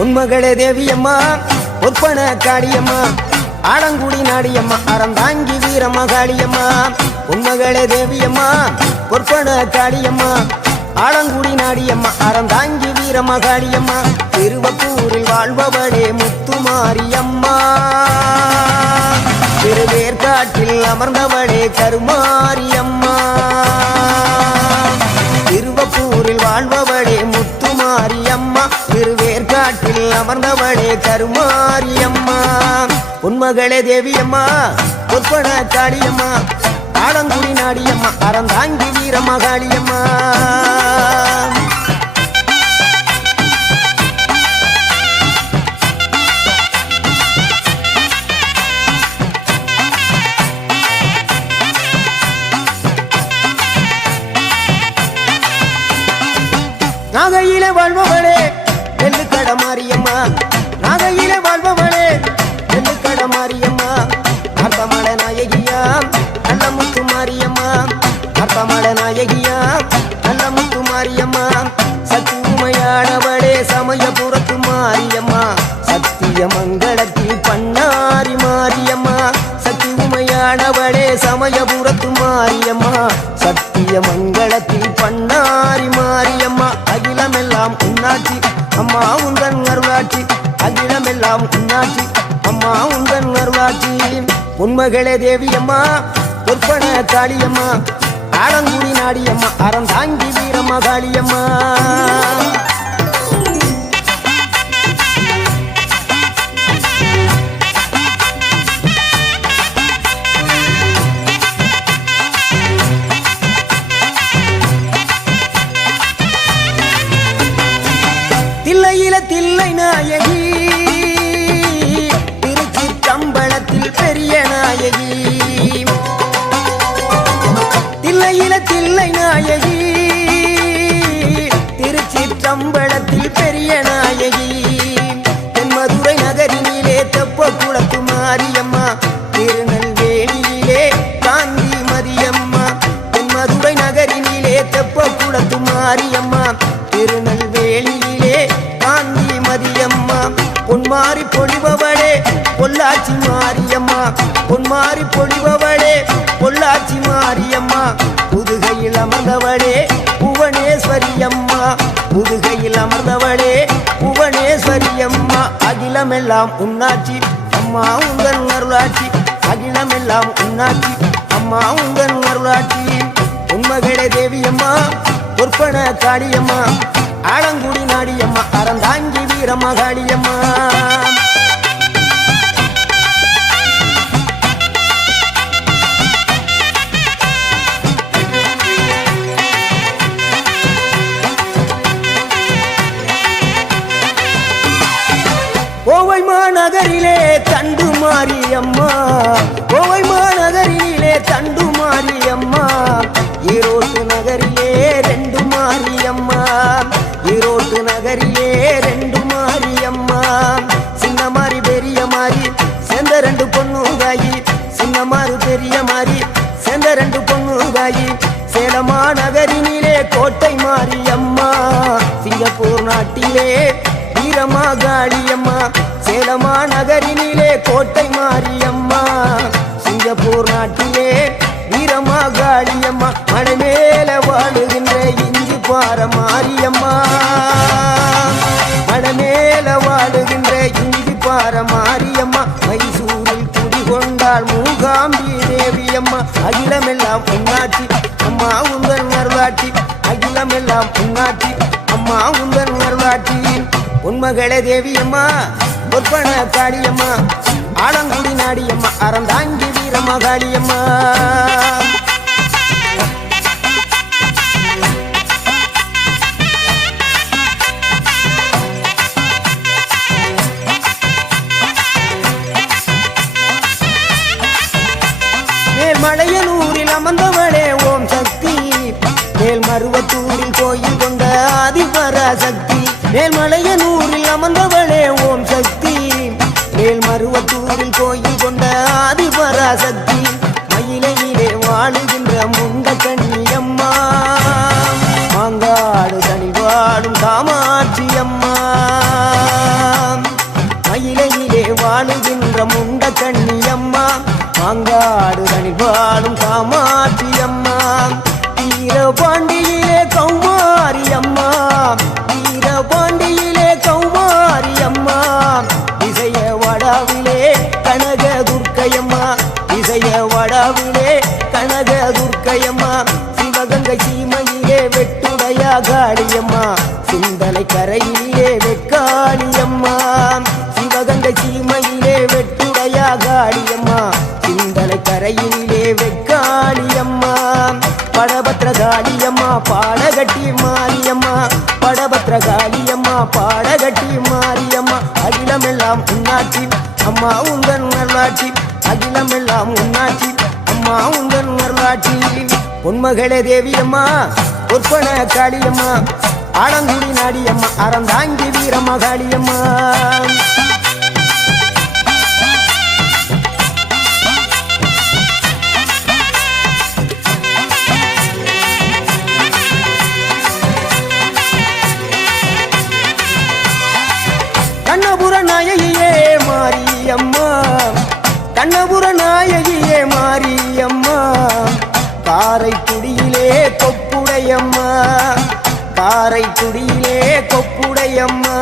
உன்மகளே தேவியம்மா ஒப்பன காளியம்மா ஆலங்குடி நாடியம்மா அறந்தாங்கி வீரம்மா காளியம்மா உன்மகளே தேவியம்மா ஒப்பன காளியம்மா ஆலங்குடி நாடியம்மா அறந்தாங்கி வீரம்மா காளியம்மா திருவப்பூரில் வாழ்பவளே முத்துமாரியம்மா திருவேற்காட்டில் அமர்ந்தவளே கருமாரியம்மா திருவப்பூரில் வாழ்பவளே முத்துமாரியம்மா திருவேற்காட்டில் அமர்ந்தவளே கருமாரியம்மா உன்மகளே தேவியம்மா ஒப்பன காளியம்மா ஆலங்குடி நாடியம்மா அறந்தாங்கி வீரம்மா காளியம்மா நாகையிலே வாழ்பவளே வெள்ளுக்கட மாரியம்மா நாகையிலே வாழ்பவளே வெள்ளுக்கட மாரியம்மா அர்த்தமல நாயகியா நல்ல முத்து மாரியம்மா அர்த்தமல நாயகியா நல்ல முத்து மாரியம்மா சக்தி உமையானவளே சமயபுரத்து மாரியம்மா சத்திய மங்களத்தில் பண்ணாரி மாரியம்மா சக்தி உமையானவளே சமயபுரத்து மாரியம்மா சத்திய மங்களத்தில் பண்ணாரி மாரியம்மா அகிலமெல்லாம் உன்னாட்சி அம்மா உந்தன் அருளாட்சி அகிலமெல்லாம் உன்னாட்சி அம்மா உந்தன் அருளாட்சி உன்மகளே தேவியம்மா ஒப்பன காளியம்மா ஆலங்குடி நாடியம்மா அறந்தாங்கி வீரம்மா காளியம்மா தில்லையில தில்லை நாயகி திருச்சி கம்பளத்தில் பெரிய நாயகி தில்லையில தில்லை நாயகி திருச்சி கம்பளத்தில் பெரிய நாயகி தென்மதுரை நகரினிலே தெப்ப குளத்து மாரியம்மா திருநெல்வேலியிலே காந்தி மதியம்மா தென்மதுரை நகரினிலே தெப்ப குளத்து மாரியம்மா திருநெல்வேலியிலே காந்தி மதியம்மா பொன்மாரி பொழிபவளே பொள்ளாச்சி மாரியம்மா பொன்மாரி பொழிபவளே பொள்ளாச்சி மாரியம்மா புதுகையில் அமர்ந்தவளே புவனேஸ்வரியம்மா புதுகையில் அமர்ந்தவளே புவனேஸ்வரியம்மா அகிலமெல்லாம் உன்னாட்சி அம்மா உந்தன் அருளாட்சி அகிலமெல்லாம் உன்னாட்சி அம்மா உந்தன் அருளாட்சி உன்மகளே தேவியம்மா ஒப்பன காளியம்மா ஆலங்குடி நாடியம்மா அறந்தாங்கி வீரம்மா காளியம்மா கோவை மாநகரிலே தண்டு மாரியம்மா கோவை மாநகரிலே தண்டு மாரியம்மா ஈரோட்டு நகரிலே ரெண்டு மாரியம்மா ஈரோட்டு நகரிலே ரெண்டு மாரியம்மா சின்ன மாறி பெரிய மாறி சேர்ந்த ரெண்டு பொண்ணுகாயி சின்ன மாறு பெரிய மாறி சேர்ந்த ரெண்டு பொண்ணுகாயி சேலமா நகரினிலே கோட்டை மாரியம்மா சிங்கப்பூர் நாட்டிலே வீரமா காளியம்மா சேலமா நகரினிலே கோட்டை மாரியம்மா சிங்கப்பூர் நாட்டிலே வீரமா காளியம்மா மலை மேல வாழுகின்ற இஞ்சி பார மாரியம்மா மலை மேல வாழுகின்ற இஞ்சி பார மாரியம்மா மைசூரில் குடிகொண்டாள் மூகாம்பி தேவியம்மா அகிலமெல்லாம் பொன்னாட்சி அம்மா உந்தன் அருளாட்சி அகிலமெல்லாம் பொன்னாட்சி அம்மா உந்தன் அருளாட்சி உன்மகளே தேவியம்மா ஒப்பன காளியம்மா ஆலங்குடி நாடியம்மா அறந்தாங்கி வீரம்மா காளியம்மா மேல்மலையனூரில் அமர்ந்தவளே ஓம் சக்தி மேல்மருவத்தூரில் கோயில் கொண்ட ஆதிபராசக்தி மேல்மலையனூரில் அமர்ந்தவளே ஓம் சக்தி மேல்மருவத்தூரில் கோயில் கொண்ட ஆதிபராசக்தி மயிலையிலே வாழுகின்ற முண்ட கண்ணியம்மா மாங்காடு தனிவாழும் காமாட்சி அம்மா சீமையிலே வெக்காளியம்மா சிவகங்கை சீமையிலே வெட்டுடையா காளியம்மா சிந்தலை கரையிலே வெக்காளியம்மா படபத்ரகாளியம்மா பாடகட்டி மாரியம்மா படபத்ரகாளியம்மா பாடகட்டி மாரியம்மா அகிலமெல்லாம் உன்னாட்சி அம்மா உங்கள் நல்லாட்சி அகிலமெல்லாம் உன்னாட்சி அம்மா உங்கள் நல்லாட்சி பொன்மகளே தேவியம்மா பொற்பன காளியம்மா ஆலங்குடி நாடியம்மா அறந்தாங்கி வீரம்மா காளியம்மா கண்ணபுர நாயகியே மாரியம்மா கண்ணபுர நாயகியே மாரியம்மா காரைக்குடியிலே கொப்புடையம்மா காரைக்குடியிலே கொப்புடையம்மா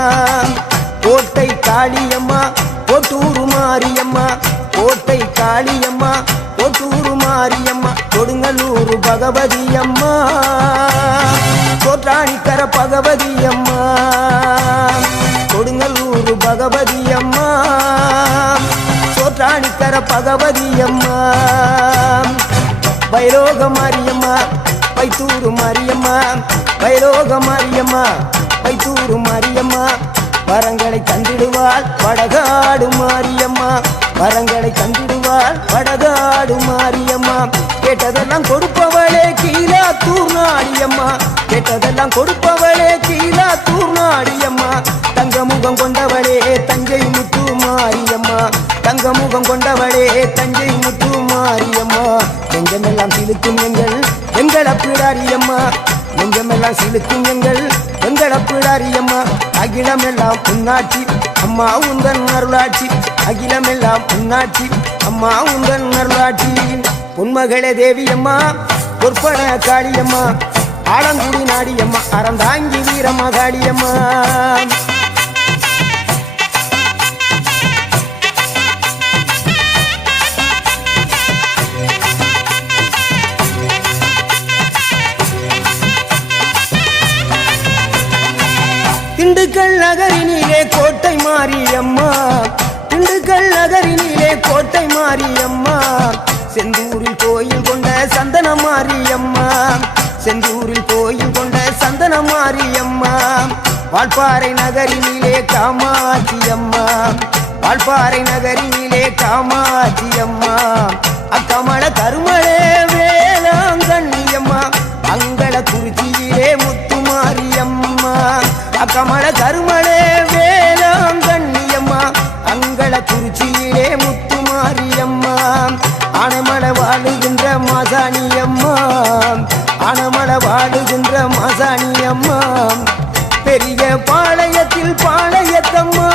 கோட்டை காளியம்மா கொட்டூரு மாரியம்மா கோட்டை காளியம்மா கொட்டூரு மாரியம்மா கொடுங்கலூரு பகவதியம்மா கோட்டாணிக்கர பகவதியம்மா கொடுங்கலூரு பகவதியம்மா சோற்றாணிக்கர பகவதியம்மா வைரோக மாரியம்மா வைத்தூரு மாரியம்மா வைரோக மாரியம்மா வைத்தூரு மாரியம்மா வரங்களை தந்திடுவாள் வடகாடு மாரியம்மா வரங்களை தந்திடுவாள் வடகாடு மாரியம்மா கேட்டதெல்லாம் கொடுப்பவளே கீழாத்தூர் நாடியம்மா கேட்டதெல்லாம் கொடுப்பவளே கீழாத்தூர் நாடியம்மா தங்க முகம் கொண்டவளே தஞ்சை முத்து மாரியம்மா தங்க முகம் கொண்டவளே தஞ்சை முத்து மாரியம்மா நெஞ்சமெல்லாம் சிலுக்கும் எங்கள் அப்பிடாரியம்மா நெஞ்சமெல்லாம் சிலுக்கும் எங்கள் அப்பிடாரியம்மா அகிலமெல்லாம் உன்னாட்சி அம்மா உந்தன் அருளாட்சி அகிலமெல்லாம் உன்னாட்சி அம்மா உந்தன் அருளாட்சி பொன்மகளே தேவியம்மா பொற்பன காளியம்மா ஆலங்குடி நாடியம்மா அறந்தாங்கி வீரம்மா காளியம்மா திண்டுக்கல் நகரினிலே கோட்டை மாரியம்மா திண்டுக்கல் நகரினிலே கோட்டை மாரியம்மா செந்தூரில் கோயில் கொண்ட சந்தன மாரியம்மா செந்தூரில் கோயில் கொண்ட சந்தன மாரியம்மா வால்பாறை நகரினிலே காமாட்சியம்மா வால்பாறை நகரினிலே காமாட்சியம்மா அக்கமல கருமளே வேளாங்கண்ணியம்மா அங்கள குறிச்சியிலே முத்து மாரியம்மா அக்கமல கருமளே வேளாங்கண்ணியம்மா அங்கள குறிச்சியிலே முத்து மாரியம்மா ஆனமல வாழுகின்ற மாசாணியம்மா ஆனமல வாழுகின்ற மாசாணியம்மா பெரிய பாளையத்தில் பாளையத்தம்மா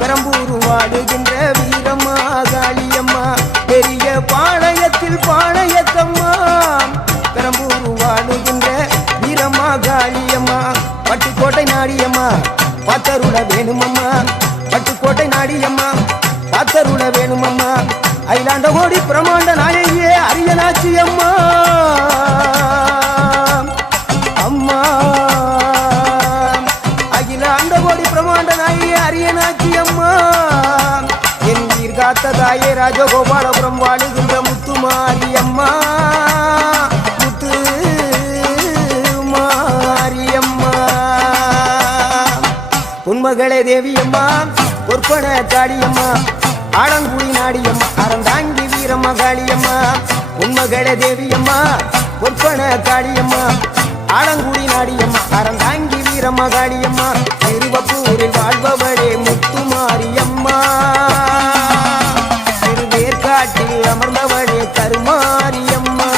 பெரம்பூர் வாழுகின்ற வீரம்மா காளியம்மா பெரிய பாளையத்தில் பாளையத்தம்மா பெரம்பூர் வாழுகின்ற வீரம்மா காளியம்மா பட்டுக்கோட்டை நாடியம்மா பாத்தருள வேணுமம்மா பட்டுக்கோட்டை நாடியம்மா பாத்தருள வேணுமம்மா அயிலாண்ட கோடி பிரமாண்ட நாயகியே அரியனாட்சி அம்மா அம்மா அகிலாண்ட கோடி பிரமாண்ட நாயகியே அரியனாட்சி அம்மா என் உயிர் காத்த தாயே ராஜகோபாலபுரம் வாழுகின்ற முத்து மாரியம்மா முத்து மாரியம்மா பொன்மகளே தேவியம்மா பொற்பன காளியம்மா ஆலங்குடி நாடியம்மா அறந்தாங்கி வீரம்மா காளியம்மா பொன்மகளே தேவியம்மா பொற்பன காளியம்மா ஆலங்குடி நாடியம்மா அறந்தாங்கி வீரம்மா காளியம்மா திருவப்பூரில் வாழ்பவளே முத்து மாரியம்மா திருவேற்காட்டில் அமர்ந்தவளே கருமாரியம்மா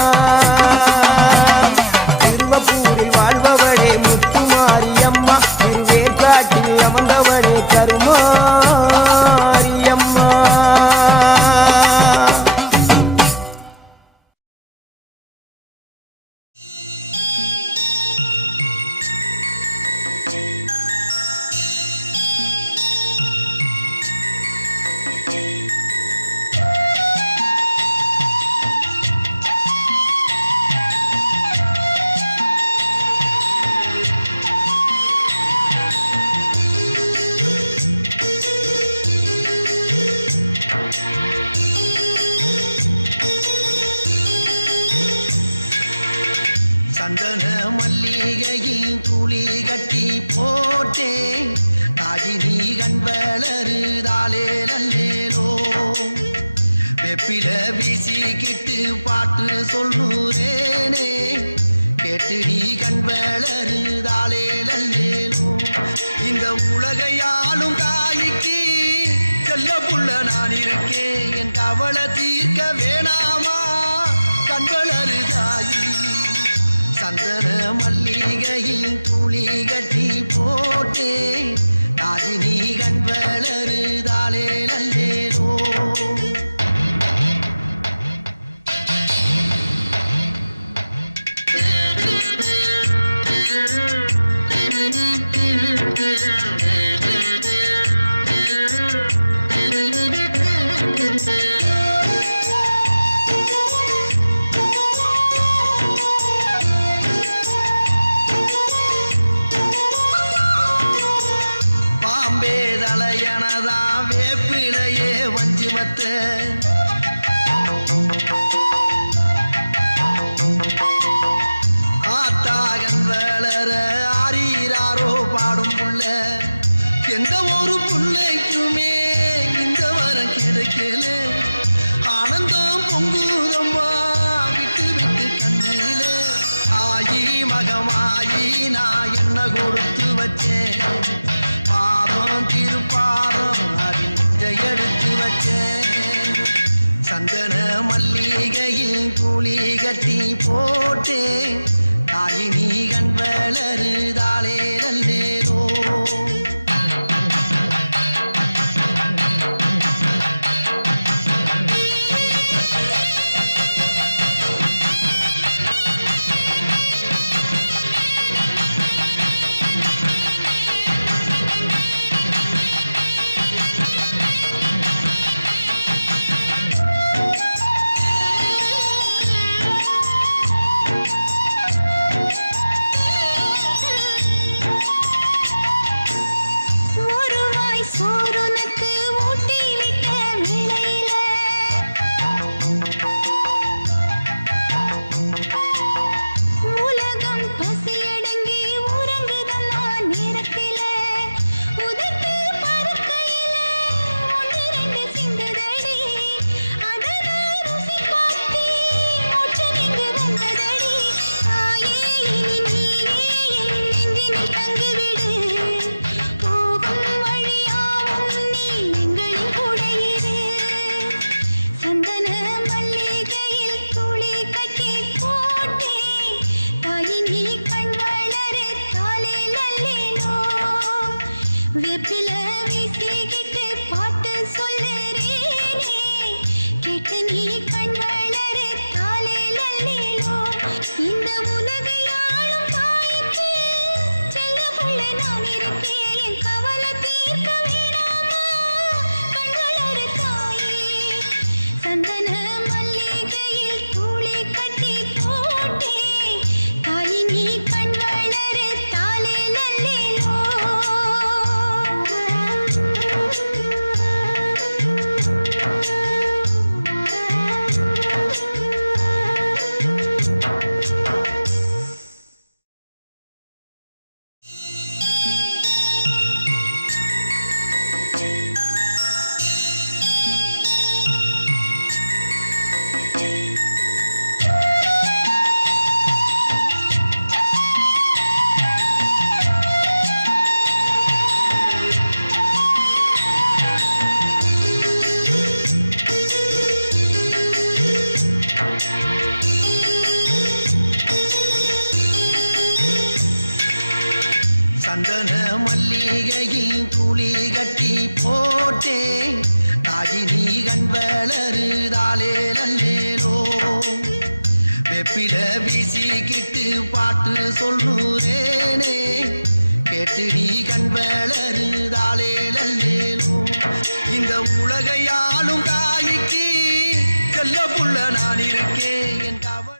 திருவப்பூரில் வாழ்பவளே முத்து மாரியம்மா திருவேற்காட்டில் அமர்ந்தவளே கருமாரியம்மா சொல்லுறேனே கேட்டு நீ கண் வளருதாலே நல்லேனோ இந்த உலகையாளும் தாய்க்கு செல்ல புள்ள நான் இருக்கேன் என் கவலை தீர்க்க வேணாமா கண் வளருதாயி சந்தன மல்லிகையில் துளி கட்டி போட்டே தாயி நீ கண் வளருதாலே நல்லேனோ வேப்பிலையே வஞ்சிமத்த ஆத்தாகன் வளர ஆரீராரோ பாடும் புள்ள எந்த ஒரு புள்ளைக்குமே இந்த வரம் கிடைக்கல ஆனந்தம் பொங்குதம்மா விட்டு விட்டு கண்ணில ஆயி மகமாயி நான் என்ன கொடுத்து வச்சேன் பாதம் திருப்பாதம் எடுத்து வச்சேன் சந்தன மல்லிகையில் துளி கட்டி போட்டேன் தாயி நீ கண் வளருதாலே நல்லேனோ சந்தன மல்லிகையில் துளி கட்டி போட்டேன் தாயி நீ கண் வளருதாலே நல்லேனோ வெப்பில வீசிக்கிட்டு பாட்டு சொல்லுறேனே கேட்டு நீ